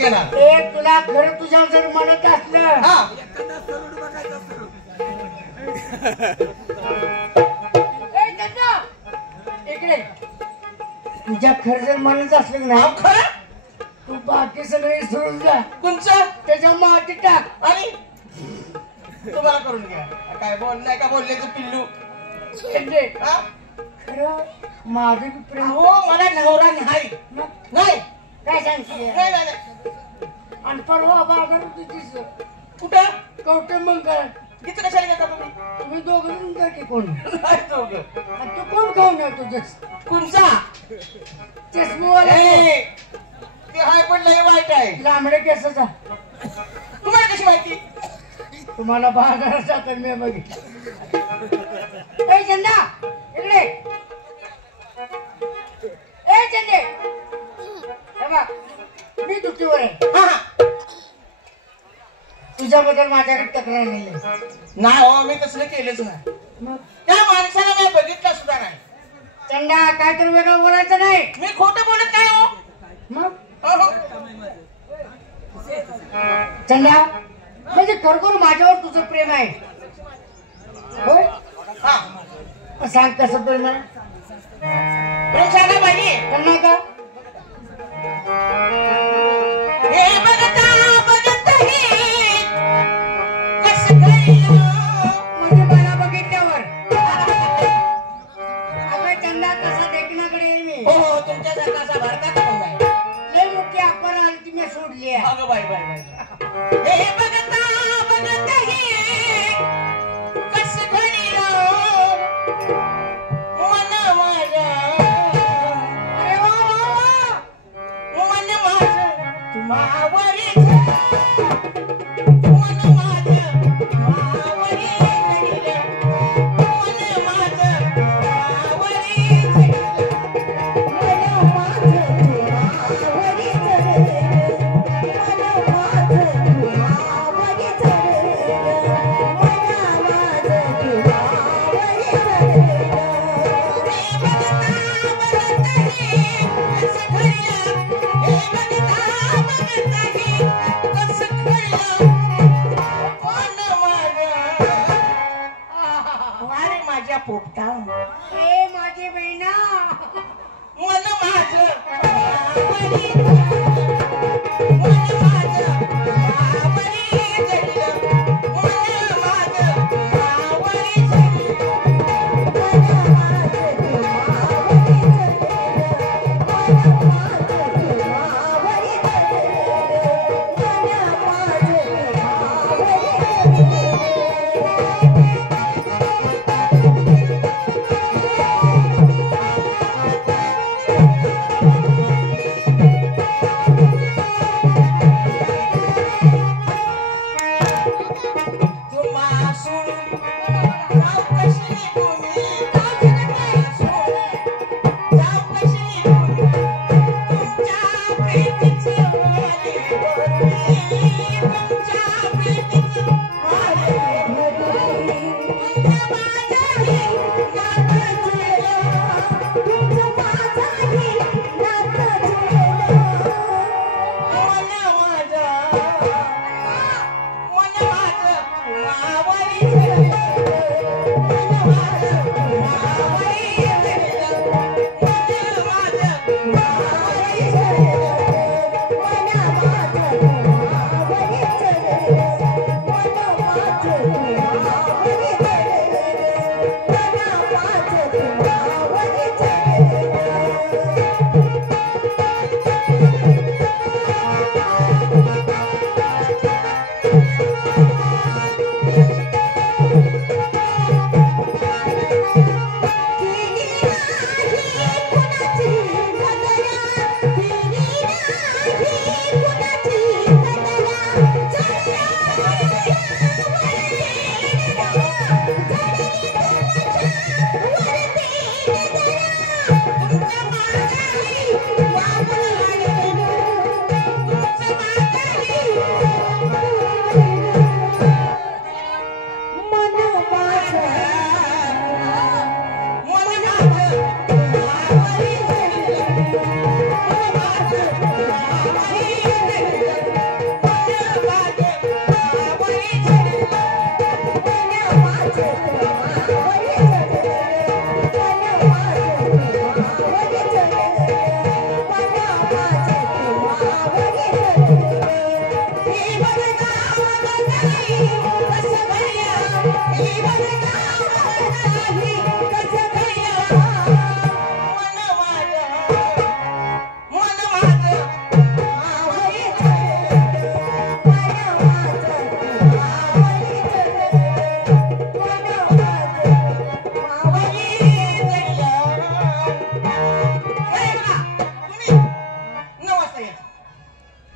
घेणार. एक तुला खरं तुझ्या जर म्हणत असलं इकडे तुझ्या खरं जर म्हणत असलं ना खरं तू बाकी सगळे सोडून जा. तुमचं त्याच्या माती टाक आणि तुम्हाला करून घ्या. काय बोललाय का बोलल्याचं पिल्लू. खरं माझं बी प्रेम. हो मला नवरा नाही. नाही काय सांगते नाही नाही. आणि परवा बाजारात तुझीच कुठं कवटे मंगळ किती कशाला घेता तुम्ही. तुम्ही दोघं जण जा की कोण नाही दोघं. आणि तू कोण खाऊन आहे तुझं कोणचा चष्मेवाला ते हाय पण लय वाईट आहे. लांबडे केसाचा. तुम्हाला कशी माहिती. तुम्हाला बाजारात जातात मी बघितलं. ए चंदा इकडे. ए चंदे हे बघ मी दुटीवर आहे. तुझ्याबद्दल माझ्याकडे तक्रार नाही. हो मी तसलं केलंच नाही. मग त्या माणसाला मी बघितलं सुद्धा नाही. चंदा काय तर वेगळं बोलायचं नाही. मी खोटं बोलत नाही. हो मग हो चंदा म्हणजे खरोखर माझ्यावर तुझं प्रेम आहे. होय सांग कसं प्रेम आहे. प्रेम सांगा पाहिजे त्यांना का हे बघता कसं घडलं. म्हणजे मला बघितल्यावर आता चंदा तसा देखण्याकडे येईल मी. हो हो तुमच्यासारखा असा भारतात कोण आहे. लय मोठी आपण आली ती मी सोडली आहे. अगं बाई बाई बाई. हे बघता कसं घडलं मन माझ्या. अरे वा वा वा. मन माझं तुम्हावरी मन माझं तुम्हावरी चढलं. मन माझं तुम्हावरी माझ्या पोपटा. ए माझी बहिणा मन माझं तुम्हावरी मन माझं तुम्हावरी चढलं. मन माझं तुम्हावरी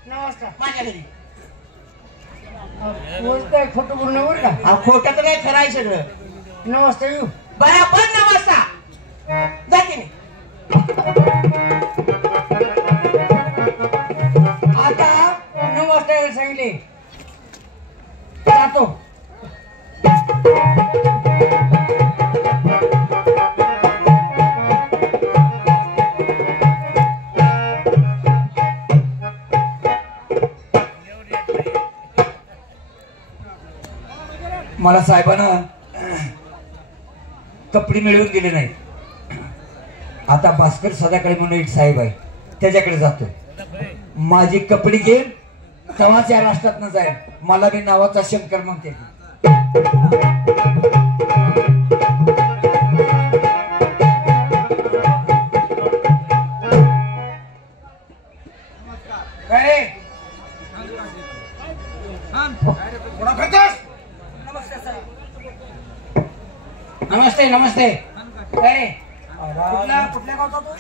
नमस्कार. माझ्या घरी. बोलताय खोटं बोलणं बरं का? अहो, खोटं तर नाही, खरं आहे सगळं. नमस्ते येऊ. बराबर नमस्कार. जाते मी. आता नमस्ते सांगितले जातो. मला साहेबांना कपडे मिळवून दिले नाही. आता भास्कर सदाकडे म्हणून एक साहेब आहे, त्याच्याकडे जातो. माझी कपडे घेऊन तेव्हाच या राष्ट्रात न जाईल. मला बी नावाचा शंकर म्हणते. काय नमस्ते नमस्ते. काय कुठल्या गावचा तू?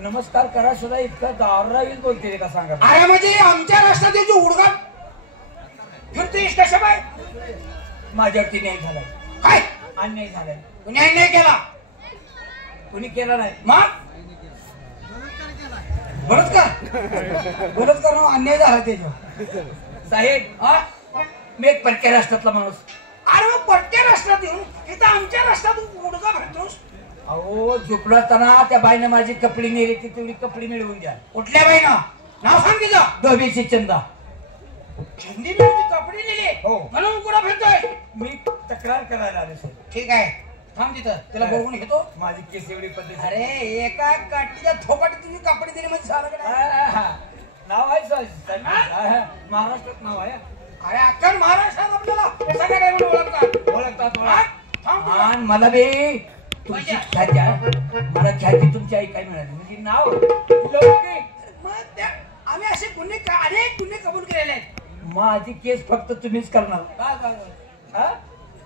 नमस्कार करा सुद्धा इतका दावरा येईल बोलते का सांगा. अरे म्हणजे आमच्या राष्ट्रातील जो उडगा फिरतोयस कशा बाय? माझ्यावरती न्याय झालाय. काय अन्याय झालाय. कुणी अन्याय केला? कुणी केला नाही. मग बलात्कार अन्याय झाला त्याच्यावर. साहेब मी एक परक्या राष्ट्रातला माणूस. अरे मग परक्या राष्ट्रात येऊन इथं आमच्या राष्ट्रात उडगा फिरतोस? अहो झोपडताना त्या बाईनं माझी कपडे नेली, ती तेवढी कपडे मिळवून द्या. कुठल्या बाईनं नाव सांग तिचं? दोबेची चंदा. चंदी मिळून कपडे नेले हो. म्हणून उडगा फिरतोय. मी तक्रार करायला आले सर. ठीक आहे थांब तिथं त्याला बघून घेतो. माझी केस एवढी पद्धत. अरे एका काठीच्या थोपाटी तुम्ही कपडे दिले म्हणजे झालं का नाही? नाव आहे सर. महाराष्ट्रात नाव आहे. अरे अख्खा महाराष्ट्रात आपल्याला सगळ्या काय म्हणून ओळखतात ओळखतात. आणि मला बी तुमची ख्याती आहे. मला ख्याती तुमची आई काय मिळाली म्हणजे नाव लौकिक. मग त्या आम्ही असे गुन्हे अनेक गुन्हे कबूल केलेले आहेत. माझी केस फक्त तुम्हीच करणार. काय काय हा?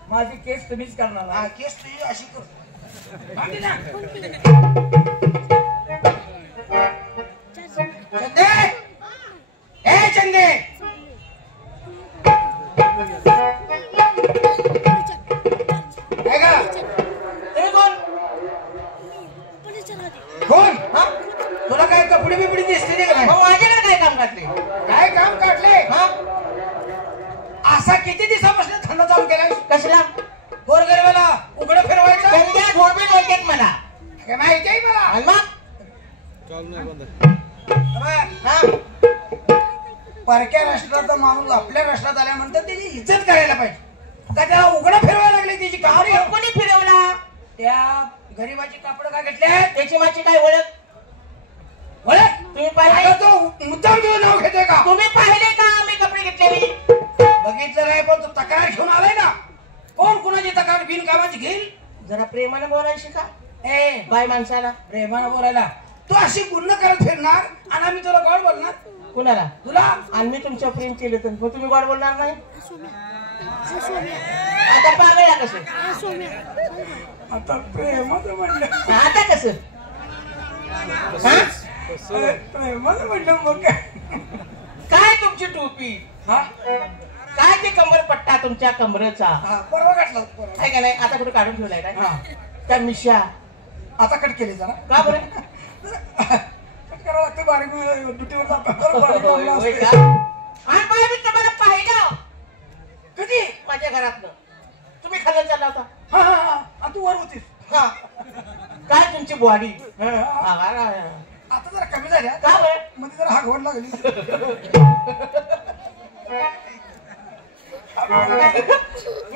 माझी केस तुम्हीच करणार. हा केस तुझी अशी कर. भांडी ना. चंदे ए चंदे काय का तुम्ही कोण कोण? हा तुला काय कपडे बिपडे दिसते ते का नाही? माझ्याकडे काय काम काढले? काय काम काढले? हा असा किती दिवसापासून धंदा चालू केलाय? कसला? गोरगरिबाला उघडं फिरवायचं. मला काय माहिती आहे मला. आणि मग परक्या राष्ट्राचा माणूस आपल्या राष्ट्रात आल्यानंतर त्याची इज्जत करायला पाहिजे. का त्याला उघडं फिरवायला लागले त्याची गाडी? कोणी फिरवला? त्या गरीबाची कापड का घेतले? त्याची माझी काय ओळख? ओळख तुम्ही पाहिले? तो मुद्दाम घेऊन नाव घेतोय का? तुम्ही पाहिले का मी कपडे घेतलेली? बघितलं नाही पण तू तक्रार घेऊन आलाय ना. कोण कुणाची तक्रार बिनकामाची घेईल? जरा प्रेमाने बोलायची का? ए बाय माणसाला प्रेमाने बोलायला. तू अशी गुन्हा करत फिरणार आणि आम्ही तुला गोड बोलणार? कुणाला? तुला. आणि मी तुमच्या प्रेम केलं तर मग तुम्ही गोड बोलणार नाही? आता पागळा कसं? आता प्रेमाचं म्हणलं. आता कसं? प्रेमाचं म्हणलं मग काय तुमची टोपी? हा काय ते कमरपट्टा तुमच्या कमरेचा? परवा गाठला परवा. काय का नाही आता कुठे काढून ठेवलाय काय? हा त्या मिशा आता कट केली जरा. का बरं? कट करावं लागतं. बारीक ड्युटीवर जातो. होय का? आणि बाई मी तुम्हाला पाहिलं कधी माझ्या घरातनं तुम्ही खाल्लं चालला होता. हा हा हा तू वर होतीस. हा काय तुमची बॉडी आता जरा कमी झाल्या. का बरं? मध्ये जरा हागवण लागली.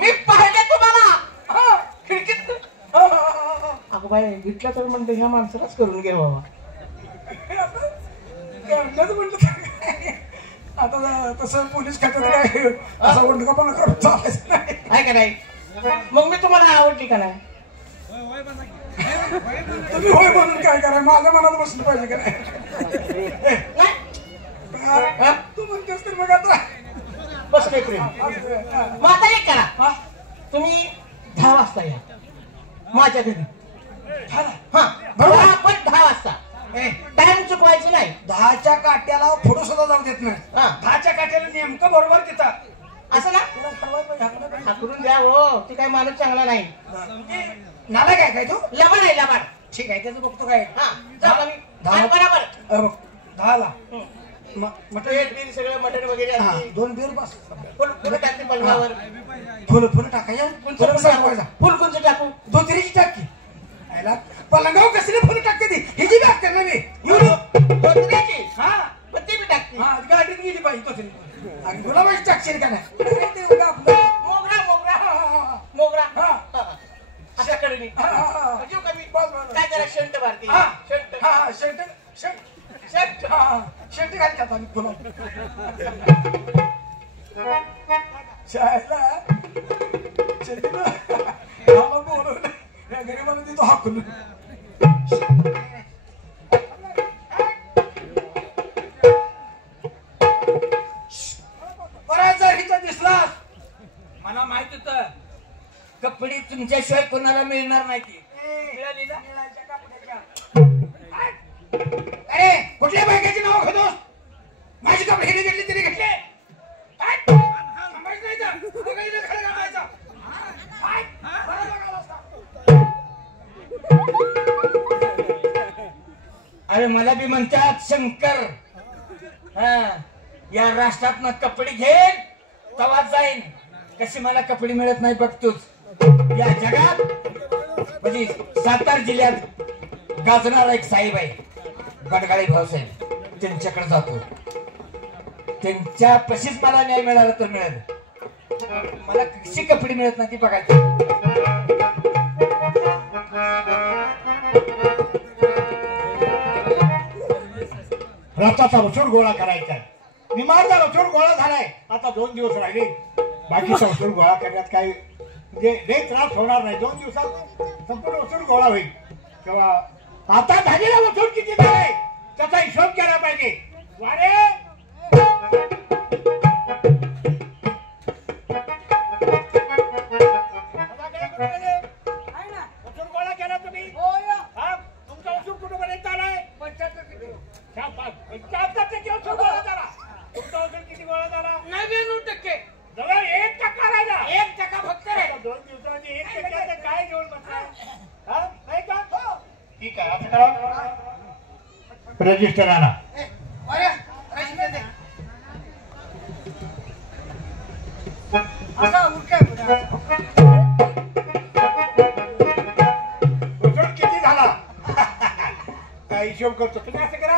मी पाहिले तुम्हाला खिडकीत. अगं बाई घेतलं तर म्हणतो ह्या माणसालाच करून घे बाबा. आता तसं पोलीस खात्यात काय असं ओंडका पण चालायचं नाही. आहे का नाही? मग मी तुम्हाला आवडली का नाही? तुम्ही होय म्हणून काय करा माझ्या मनात बसलं पाहिजे का नाही? तू म्हणतेस तर मग आता बसले प्रेम. मग आता एक करा तुम्ही 10 वाजता या माझ्या घरी. हा बरोबर आपण 10 वाजता टाइम चुकवायची नाही. 10च्या काट्याला पुढे सुद्धा जाऊ देत नाही. हा. 10च्या काट्याला नेमकं बरोबर तिथं असं ना तुला ठरवायला पाहिजे, हाकलं पाहिजे. हाकलून द्या हो. ती काय माणूस चांगला नाही. नाला काय तू लबाड आहे लबाड. ठीक आहे त्याचं बघतो काय हा झालं मी. दहा. आणि बरोबर 10ला मटण बीर सगळं मटण वगैरे असते. 2 बिअर बस. फुलं टाकते पलंगावर. फुलं टाकायचं फुल कोणचं टाकू. धोत्रीची टाकी पलंगाव कसली फुलं टाकते ती हिची बॅग करणार मी धोत्र्याची. हा पण ती बी टाकते. हा गाडीत गेली पाहिजे आणि तुला माहिती टाकशील का नाही मोगरा मोगरा मोगरा. हा. अशा कडे मी. अजून कमी. काय जरा शंट भारती. शंट. शंट. शर्ट घालतात आम्ही तुला शाळेला बोलवलं या गरीबाला तिथं हाकून बराच इथं दिसलास मला माहित होतं कपडे तुमच्याशिवाय कोणाला मिळणार नाही ती. मिळाली ना? अरे कुठल्या बायकाची नाव घेतोस माझी कपडे हिने घेतली तिने घेतले थांबायचं नाही तर. दोघांनी खरं घालायचं. अरे मला बी म्हणतात शंकर. हा या राष्ट्रात कपडे घेईन तवा जाईन. कशी मला कपडे मिळत नाही बघतोच. या जगात म्हणजे सातारा जिल्ह्यात गाजणारा एक साहेब आहे गडगाळे भाऊसाहेब. त्यांच्याकडे जातो. त्यांच्या पशीच मला न्याय मिळाला तर मिळेल. मला कशी कपडे मिळत नाही ती बघायची. रथाचा रसूड गोळा करायचा. निमारचा रसूड गोळा झालाय. आता 2 दिवस राहिले. बाकीचा रसूड गोळा करण्यात काय म्हणजे लय त्रास होणार नाही. 2 दिवसात संपूर्ण रसूड गोळा होईल. तेव्हा आता झालेला रसूड किती झालाय त्याचा हिशोब केला पाहिजे. वारे रसूड गोळा केला तुम्ही. हा तुमचा रसूड कुठपर्यंत आलाय. 75% गोळा झाला. तुमचा वसूल किती गोळा झाला. 99% जवळ 1% राहिला. 1% फक्त रे. 2 दिवसांनी 1% काय घेऊन बसलाय. हा नाही का. ठीक आहे असं करा. रजिस्टर आणा. अरे रजिस्टर दे. आता उठे वसूल किती झाला. काय हिशोब करतो तुम्ही. असं करा.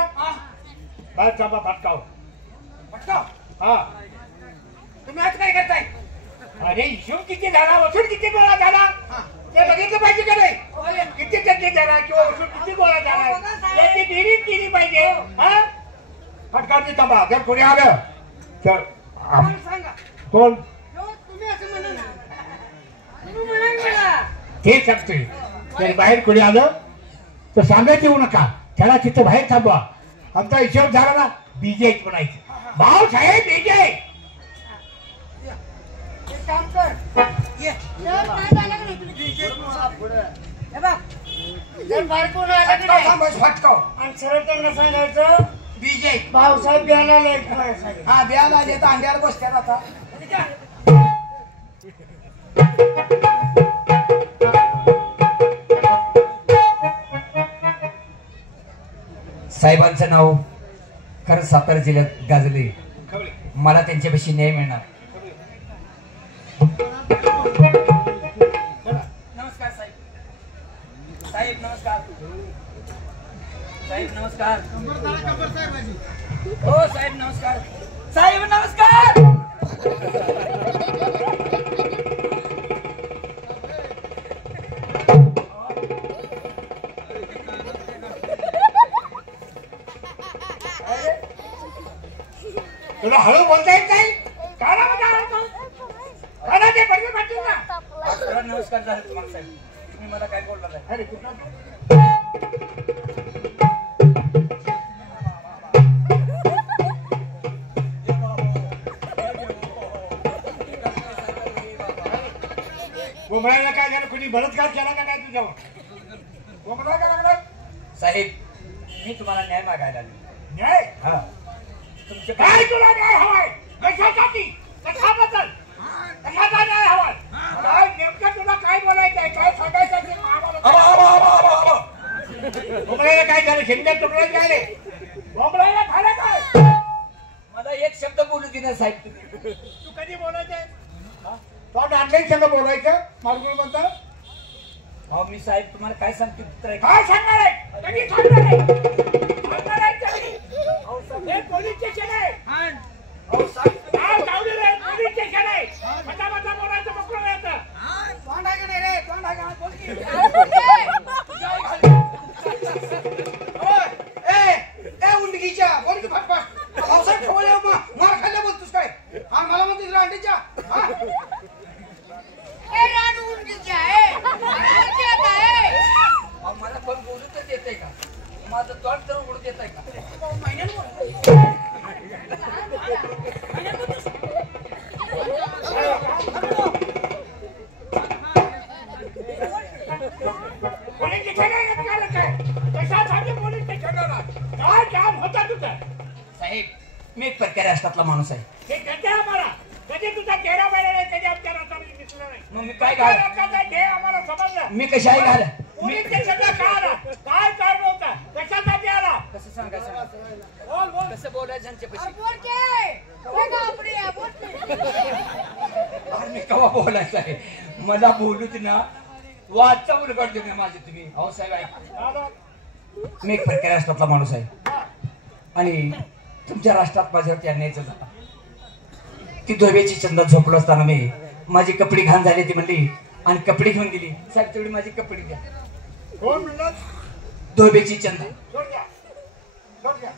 बाहेर चांबा फटकाव. हा तुम्ही आज काय करताय. अरे हिशोब किती झाला. वसूल किती गोळा झाला ते बघितलं पाहिजे का नाही. किती टक्के झाला किंवा वसूल किती गोळा झाला याची बेरीज केली पाहिजे. हा फटकावची चांबा. जर कोणी आलं तर सांगा कोण तुम्ही असं म्हणा ना. तुम्ही म्हणा ते सांगतोय. जर बाहेर कोणी आलं तर सांगायचं येऊ नका. त्याला तिथं बाहेर थांबवा. आमचा हिशोब झाला ना बीजे म्हणायचं. भाऊसाहेब बीजे. एक काम कर ये जर बाहेर कोण आला की नाही फटकाव आणि सरळ त्यांना सांगायचं बीजे भाऊसाहेब ब्याला हा ब्याला आले तर अंड्यावर बसत्यात आता. साहेबांचं नाव खरं सातारा जिल्ह्यात गाजले. मला त्यांच्यापाशी न्याय मिळणार. नमस्कार साहेब. साहेब नमस्कार. साहेब नमस्कार. हो साहेब नमस्कार. साहेब नमस्कार. तुला हळू बोलता येत नाही. काढा ते पडले पाठवून ना. नमस्कार झाले तुम्हाला साहेब. तुम्ही मला काय बोलला नाही. अरे कुठला गोमराला काय झालं. कुणी बलात्कार केला का काय तुझ्यावर. गोमरा का लागला. साहेब मी तुम्हाला न्याय मागायला आलो. न्याय हा तुमचे काय तुला न्याय हवाय कशासाठी कशाबद्दल कशाचा न्याय हवाय काय नेमकं तुला काय बोलायचंय काय सांगायचं ते आम्हाला बोंबलायला काय झालं शिंदे तुकडे झाले बोंबलायला झालं काय मला एक शब्द बोलू दिना साहेब तुम्ही. तू कधी बोलायचंय तो डांडे संग बोलायचं मार्गुळ म्हणता अहो मी साहेब तुम्हाला काय सांगतो तर ऐका. काय सांगणार आहे कधी सांगणार आहे सांगणार आहे कधी हे पोलीस स्टेशन आहे अहो साहेब काय चावलेलं आहे पोलीस स्टेशन आहे मता मता बोलायचं मोकळं व्हायचं तोंड आहे का नाही रे तोंड आहे का बोल की. ए उंडकीच्या बोल की फटफट पावसात ठेवले मार खाल्ल्या बोलतोस काय हा मला म्हणतेस रांडीच्या अहो, मला कोण बोलू तर देतंय का माझं तोंड तर उघडू देत आहे का. पोलीस स्टेशन आहे काय कशासाठी पोलीस स्टेशनला काय काम होता तुझं साहेब मी एक परक्या राष्ट्रातला माणूस आहे. हे कधी आम्हाला कधी तुझा चेहरा पाहिला नाही कधी आमच्या रस्त्यामध्ये दिसला नाही मग मी काय घाल हे आम्हाला समजलं मी कशाही घाल पोलीस स्टेशनला का आला काय कारण होता कशासाठी आला कसं सांगायचं बोल बोल कसं बोलायचं यांच्यापाशी. अरे मी केव्हा बोलायचं आहे मला बोलूच ना वाचा उलगड देऊ ना माझे तुम्ही. अहो साहेब ऐका मी एक परक्या राष्ट्रातला माणूस आहे आणि तुमच्या राष्ट्रात माझ्यावरती अन्यायचं झाला. ती धोब्याची चंदा झोपलो असताना मी माझी कपडी घाण झाली ती म्हणली आणि कपडी घेऊन दिली. साहेब तेवढी माझी कपडी द्या. कोण म्हणलं धोब्याची चंदा सोड द्या सोड द्या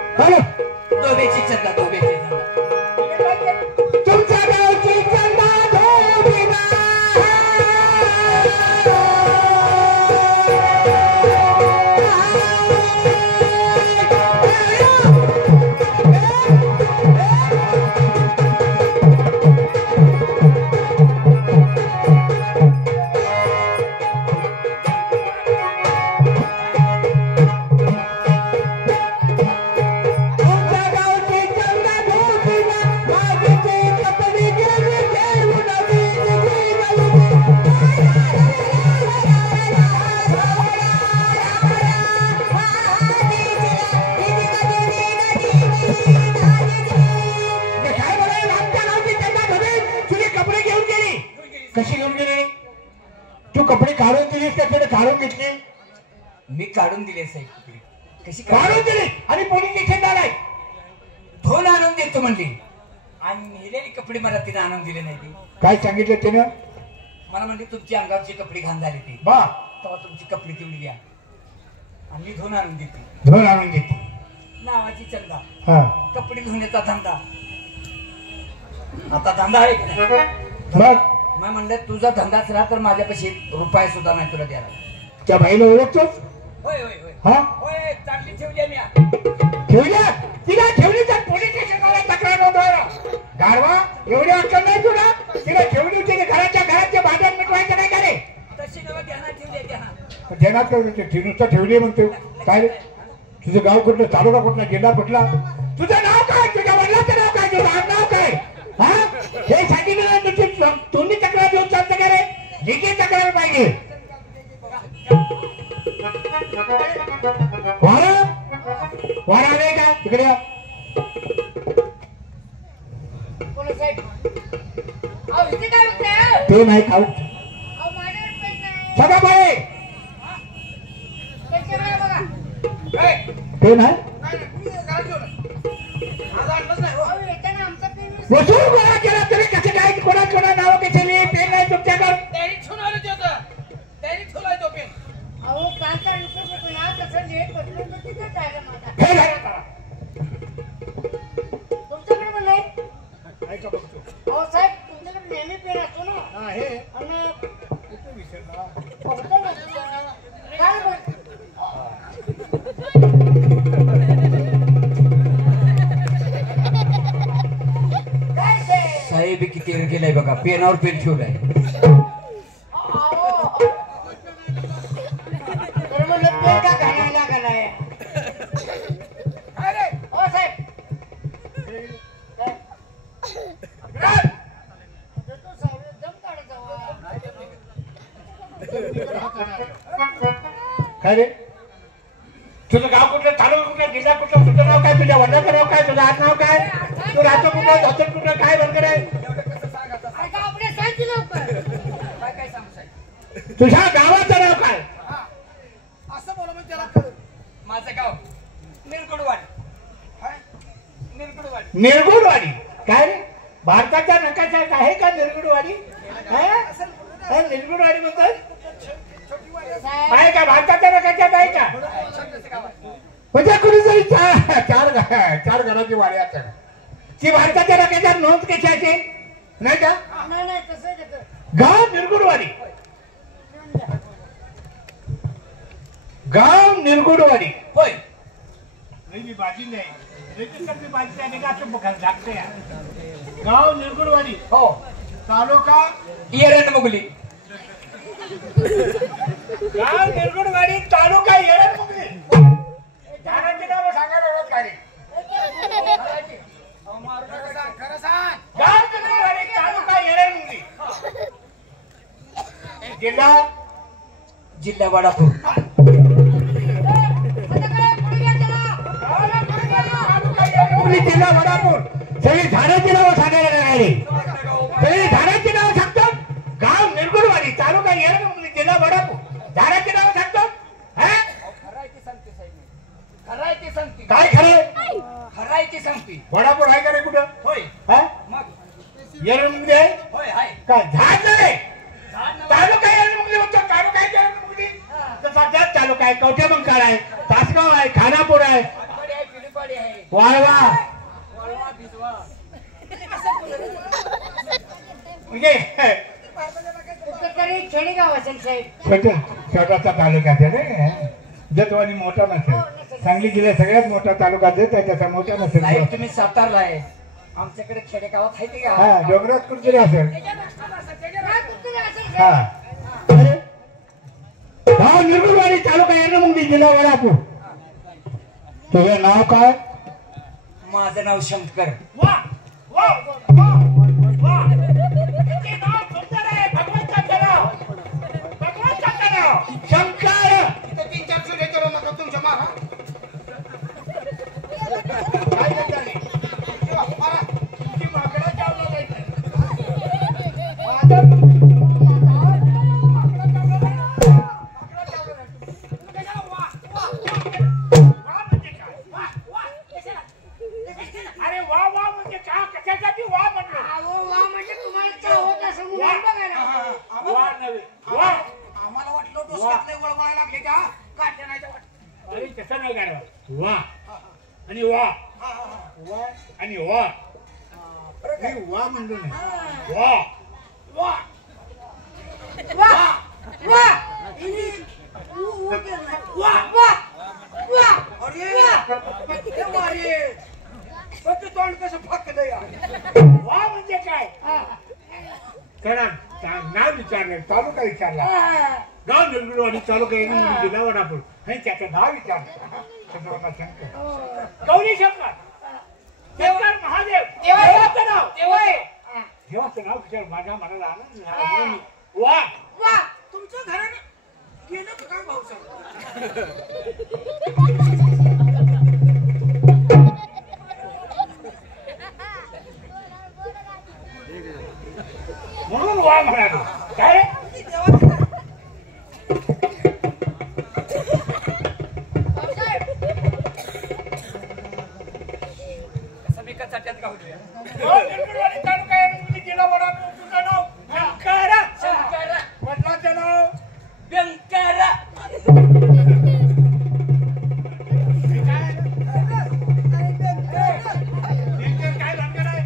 धोब्याची चंदा धोब्याची चंदा तुमच्या गावची चंदा धोबिना कशी घेऊन गेली तू कपडे काढून दिलीस का तिने काढून घेतले मी काढून दिले साहेब कपडे. कशी काढून दिली आणि पोलीस स्टेशन आलाय धोन आणून देतो म्हणली आणि नेलेली कपडे मला तिने आणून दिले नाही ती. काय सांगितलं तिनं मला म्हणली तुमची अंगावरची कपडे घाण झाली ती बा तेव्हा तुमची कपडे तेवढी द्या आणि मी धुवून आणून देते. धोन आणून घेते नावाची चंदा हा कपडे धुण्याचा धंदा. आता धंदा आहे का नाही? मग मी म्हणलं तुझा धंदाच राहा तर माझ्यापाशी रुपया सुद्धा नाही तुला द्यायला. त्या बाईला ओळखतोच होय होय होय हा होय चांगली ठेवली आहे मी. ठेवल्या तिला ठेवली तर पोलीस स्टेशनला तक्रार नोंदवायला गाडवा एवढी अक्कल नाही तुला तिला ठेवली होती घराच्या घराचे भांडण मिटवायचं काय करे तशी नवं ध्यानात ठेवली ध्यानात. ध्यानात ठेवली नुसतं ठेवली म्हणते काय रे? तुझं गाव कुठलं तालुका कुठला जिल्हा कुठला तुझं नाव काय तुझ्या वडिलांचं नाव काय तुझं नाव काय हा हे सांगितलं तुम्ही तक्रार देऊन चालतं का रे लिखित तक्रार पाहिजे वारा वारा आले का तिकडे या. ते नाही खाऊ सगळं बाई ते नाही वसूल गोळा केला तरी कसं काय कोणा कोणा नाव कशाली पेन नाही तुमच्याकडे त्यांनी ठेवून आलं ते होतं त्यांनी ठेवलाय तो पेन फेल आहे. तुमच्याकडे पण नाही ऐका बघतो अहो साहेब तुमच्याकडे नेहमी पेन असतो ना हा हे आणि कुठे विसरला बघतो ना. काय बोल साहेब किती वेळ केलाय बघा पेनावर पेन ठेवलाय. अहो काय रे तुझं गाव कुठलं तालुका कुठलं जिल्हा कुठलं तुझं नाव काय तुझ्या वडिलांचं नाव काय तुझं आज नाव काय तू राहतो कुठं धोतर कुठं काय बनकर आहे तुझ्या गावाचं नाव काय असं बोला म्हणजे त्याला कळलं. माझं गाव निरगुडवाडी. निरगुडवाडी. निरगुडवाडी काय रे भारताच्या नकाशात आहे का निरगुडवाडी निरगुडवाडी म्हणतात आहे का भारताच्या नकाशात आहे का म्हणजे कुणीतरी चार घराची वाडी असेल ती भारताच्या नकाशात नोंद कशी असेल नाही का गाव निरगुडवाडी गाव निरगुडवाडी होय. नाही बाजी नाही बाजी त्याने का असं लागतं या गाव निरगुडवाडी हो. तालुका येरणमुगली. गाव निरगुडवाडी तालुका येरणमुगली झाडाची नावं सांगायला लागत काय खरं सांग. गाव निरगुडवाडी तालुका येरणमुगली जिल्हा वडापूर. जिल्हा वडापूर सगळी झाडाची नावं सांगायला लागली सगळी झाडाची नावं सांगतात गाव निरगुडवाडी तालुका येरणमुगली जिल्हा वडापूर झाडाची नावं सांगतात खरायची सांगते. काय खरे खरायची सांगते. वडापूर आहे का रे कुठं होय. मग येरणमुगली आहे होय आहे. काय झाड नाही तालुका येरणमुगली होतो तालुका आहे येरणमुगली तसा त्याच तालुका आहे कवठेमंकाळ आहे तासगाव आहे खानापूर आहे वाळवा म्हणजे खेडेगाव असेल साहेब. छोटासा तालुका आहे रे जतवानी मोठा नसेल सांगली जिल्ह्यात सगळ्यात मोठा तालुका देत आहे त्याचा मोठा नसेल साहेब तुम्ही सातारला आहे आमच्याकडे खेडेगावात आहे ते का हा डोंगरात कुठतरी असेल हा गाव निरगुडवाडी तालुका येरणमुगली जिल्हा वडापूर तुझं नाव काय माझं नाव शंकर. शंकर इथं 3-4 चुले करू नका तुमच्या मागा. काय झाले? मारा. तुमची माकडं चावला जायचं. अरे वा वा म्हणजे का कशासाठी वा म्हणलं वा म्हणजे तुम्हाला चावत असं म्हणून बघा ना. वा नव्हे वा आम्हाला वाटलं डोसक्यातले वळवळायला लागले का काढल्या नाही तर वाटलं. अरे तसं नाही गाडवा वा आणि वा वा आणि वा मी वा म्हणलो नाही वा वा वा वा वा वा वा अरे अरे फक्त तोंड कसं फाकलं यार. वा म्हणजे काय करा नाव विचारलं तालुका विचारला गाव निरगुडवाडी तालुका येणं जिल्हा वडापूर आणि त्याचं नाव विचारलं चंद्रकांत शंकर गौरी शंकर शंकर महादेव देवाचं नाव देवाचं नाव विचार माझ्या मनाला आलं वा वा तुमच्या घरानं गेलं तर काय भाऊ सांग. म्हणून वा म्हणालो काय तालुका येणं जिल्हा वडापूर तुझं नाव शंकर शंकर. वडिलांचं नाव व्यंकर. काय भानगड आहे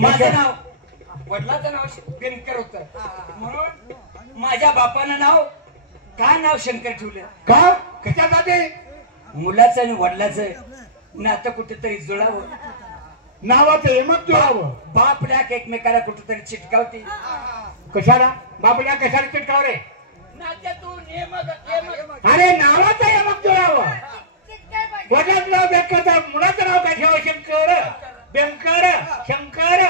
माझं नाव वडिलाचं नाव व्यंकर होतं म्हणून माझ्या बापानं नाव का नाव शंकर ठेवलं का कशासाठी मुलाचं आणि वडिलाचं नातं कुठेतरी जुळावं नावाचं हेमत जुळावं बाप लाख एकमेकाला कुठेतरी चिटकावते कशाला बापल्या कशाला चिटकाव रे अरे नावाचं हेमत जुळावं वडिलांचं नाव व्यंकर मुलाचं नाव काय ठेवावं शंकर व्यंकर शंकर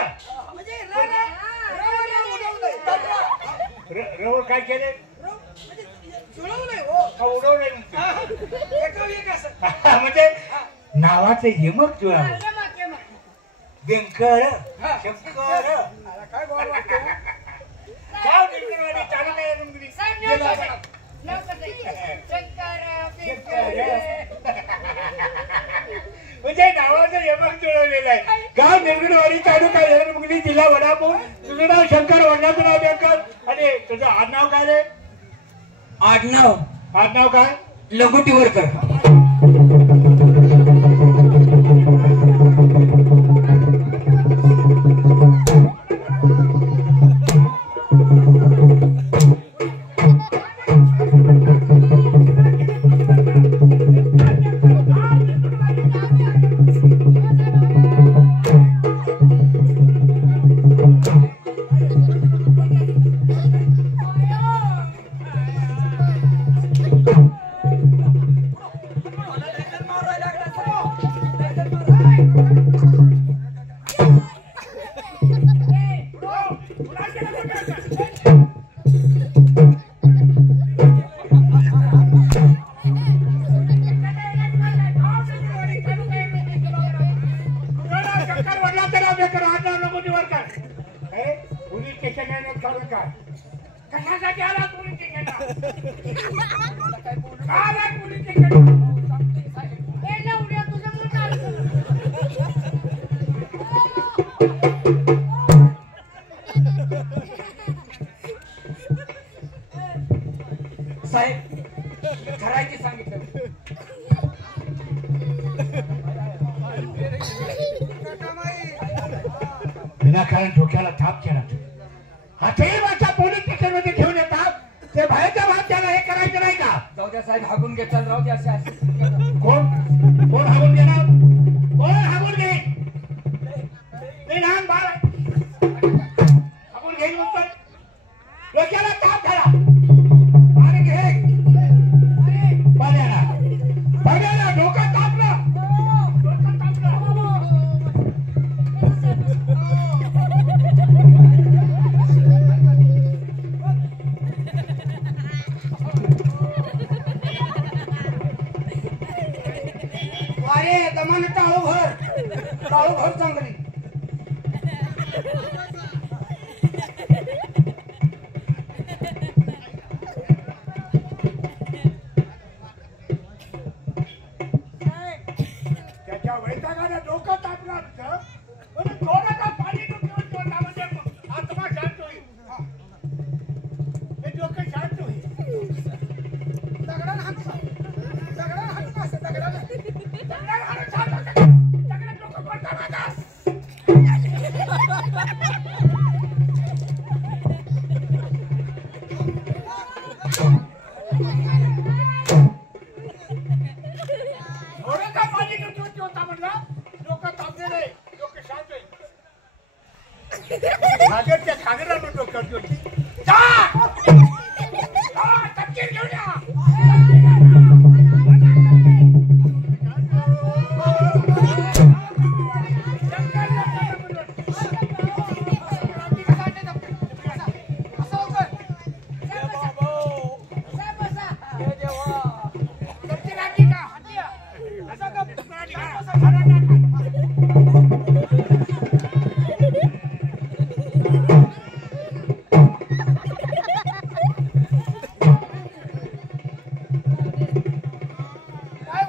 रवळ काय केले जुळवलंय हो. एक असं म्हणजे नावाचं यमक जुळा व्यंकर हा. शंकर मला काय गोड वाटतं गाव निलगिरीवाडी चालू काय डोंगरी म्हणजे नावाचं यमक जुळवलेलं आहे. गाव निलगिरीवाडी चालू काय मुंगली जिल्हा वडापूर. तुझं नाव शंकर, वडिलांचं नाव व्यंकर आणि तुझं आडनाव काय रे? आडनाव काय? लगुटीवरकर. कशासाठी आला पोलीस स्टेशनला? का आला पोलीस स्टेशनला? साहेब ठरायचे सांगितलं. विनाकारण डोक्याला थाप केला. हातही माझ्या पोलीस स्टेशन मध्ये घेऊन येतात. ते बाहेरच्या भाग त्याला हे करायचं नाही का? जाऊ द्या साहेब, हागून घेतात. राहू द्या. असे कोण हागून घेणार? कोण हागून घेईल? मी लहान बाळ आहे. हागून घेईल म्हणतो. डोक्याला ताप झाला. पाणी घे. पाण्याला डोकं तापलं. अरे दमान टाळू भर चांगली. त्याच्या वैतागाने डोकं तापलं आमचं. म्हणजे थोडंसं पाणी डोक्यावर सोडलं म्हणजे आत्मा शांत होईल. हे डोकं शांत होईल. दगडानं हाणू का? दगडानं हाणू असं दगडानं. दगडाला हाणून शांत होतं. दगडात डोकं पडतं माझं. थोडंसं पाणी डोक्यावरती होता म्हणलं. डोकं तापले नाही. डोकं शांत होईल. घागरच्या घागरानं डोक्यावरती होती.